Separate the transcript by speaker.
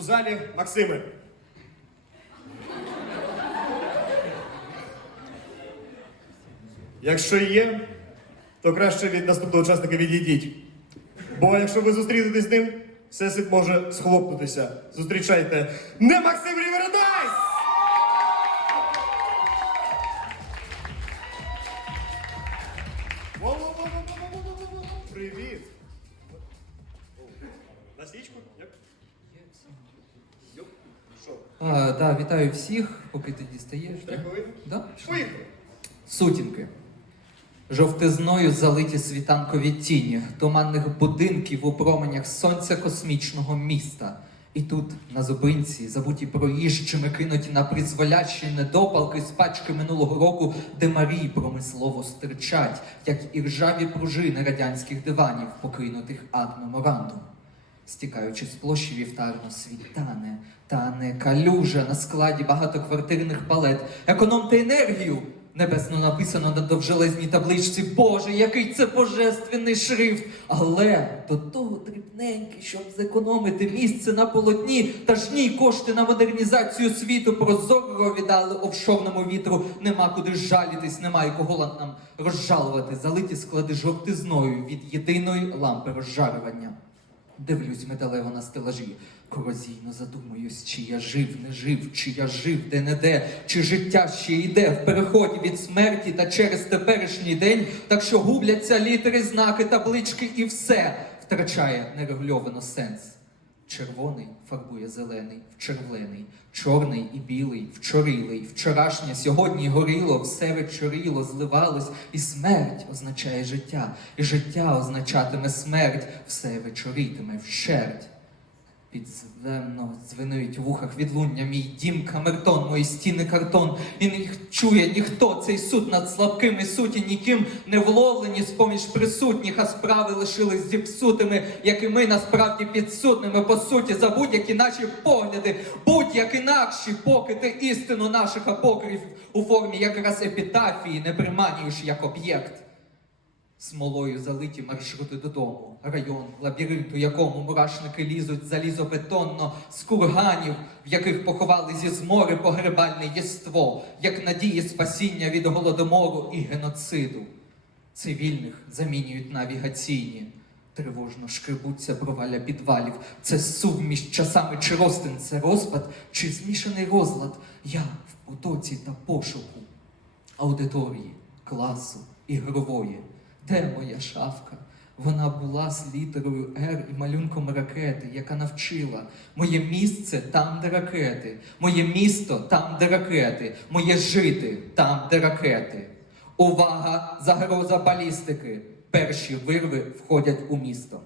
Speaker 1: У залі Максиме. Якщо є, то краще від наступного учасника відійдіть. Бо якщо ви зустрінетесь з ним, всесвіт може схлопнутися. Зустрічайте не Максим Рівердайс!
Speaker 2: А, да, вітаю всіх, поки ти дістаєш.
Speaker 1: Три хвилини?
Speaker 2: Да?
Speaker 1: Поїхали!
Speaker 2: Сутінки. Жовтизною залиті світанкові тіні, туманних будинків у променях сонця космічного міста. І тут, на зупинці, забуті проїжджими, кинуті на призволящі недопалки з пачки минулого року, де Марії промислово стирчать, як і ржаві пружини радянських диванів, покинутих ад меморандум. Стікаючи з площі вівтарно світане, тане калюжа на складі багатоквартирних палет. Економте енергію! Небесно написано на довжелезній табличці. Боже, який це божественний шрифт! Але до того дрібненький, щоб зекономити місце на полотні, та ж ні, кошти на модернізацію світу прозоро віддали офшорному вітру. Нема куди жалітись, немає кого нам розжалувати. Залиті склади жовтизною від єдиної лампи розжарювання. Дивлюсь металево на стелажі, корозійно задумуюсь, чи я жив, не жив, чи я жив де-не-де, чи життя ще йде в переході від смерті та через теперішній день, так що губляться літери, знаки, таблички і все втрачає нерегульовано сенс. Червоний фарбує зелений, вчервлений, чорний і білий, вчорілий, вчорашнє сьогодні горіло, все вечоріло, зливалось, і смерть означає життя, і життя означатиме смерть, все вечорітиме вщерть. Підзвемно дзвенить в ухах відлуння мій дім камертон, мої стіни картон, і не чує ніхто цей суд над слабкими суті, ніким не вловлені з-поміж присутніх, а справи лишились зіпсутими, як і ми насправді підсудними по суті за будь-які наші погляди, будь-як інакші, поки ти істину наших апокрифів у формі якраз епітафії не приманюєш як об'єкт. Смолою залиті маршрути додому, район, лабіринт, у якому мурашники лізуть залізобетонно з курганів, в яких поховали зі змори погребальне єство, як надії спасіння від голодомору і геноциду. Цивільних замінюють навігаційні. Тривожно шкребуться проваля підвалів. Це суміш часами чи ростин, це розпад чи змішаний розлад. Я в потоці та пошуку аудиторії, класу, ігрової. Де моя шафка? Вона була з літерою Р і малюнком ракети, яка навчила моє місце там, де ракети, моє місто там, де ракети, моє жити там, де ракети. Увага! Загроза балістики! Перші вирви входять у місто.